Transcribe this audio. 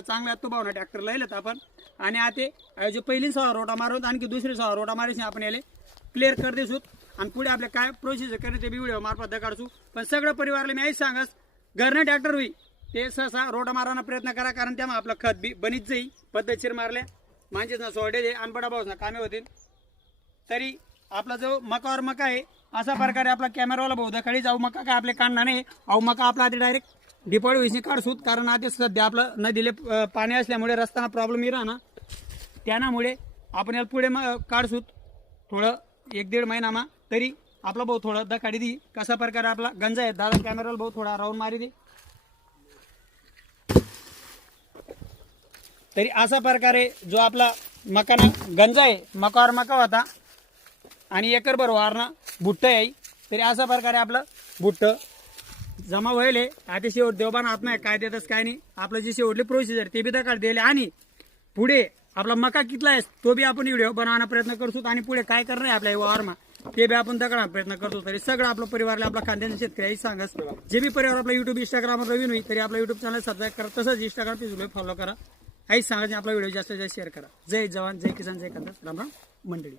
चांगला तो भावना ट्रॅक्टर लिहिलेत आपण. आणि आता जे पहिली सहा रोटा मारत आणखी दुसरी सहा रोटा मारायची आपण याले क्लिअर कर देसू आणि पुढे आपले काय प्रोसेस करणे ते बी व्हिडिओ मार्फत काढू पण सगळं परिवारला मी आईच सांगस घरनं ट्रॅक्टर होई ते सहसा रोटा मारण्याचा प्रयत्न करा कारण त्यामुळे आपलं खत बी बनीत जाईल. पद्धतशीर मारल्या मांजेच ना सोडे दे अनबडा भाऊस ना कामे होतील. तरी आपला जो मकावर मका आहे अशा प्रकारे आपला कॅमेरावाला भाऊ दखाडी जाऊ मका काय आपले काढणार नाही. अहो मका आपला आधी डायरेक्ट डिपॉड विषयी काढसूत कारण आधी सध्या आपलं नदीले अं, पाणी असल्यामुळे रस्त्याना प्रॉब्लेम येणार ना. त्यामुळे आपण याला पुढे मग काढसूत थोडं एक दीड महिना मा तरी आपला भाऊ थोडं दखाडी दे. कशा प्रकारे आपला? गंजा आहे दादा कॅमेराला भाऊ थोडा राऊंड मारी दे. तरी अशा प्रकारे जो आपला मकाना गंजा आहे मकावर मका होता. आणि एकरभर वारणं बुट्ट आहे. तरी अशा प्रकारे आपलं बुट्ट जमा व्हायले. आता शेवट देवबान आत नाही काय देतच काय नाही. आपलं जे शेवटले प्रोसिजर ते बी दकाळ दिले. आणि पुढे आपला मका कितला आहे तो बी आपण व्हिडिओ बनवायला प्रयत्न करतो आणि पुढे काय करणार आहे आपल्या वावरमा ते बी आपण दकडा प्रयत्न करतो. तरी सगळं आपलं परिवारला आपला खांद्याच्या शेतकरी सांगस. जे बी परिवार आपला युट्यूब इंस्टाग्रामवर नवीन होईल तरी आपला युट्यूब चॅनल सबस्क्राईब करा. तसंच इंस्टाग्राम पेजला फॉलो करा. आई सांगायचे आपला व्हिडिओ जास्तीत जास्त शेअर करा. जय जवान जय किसान जय कांदा राम राम मंडळी.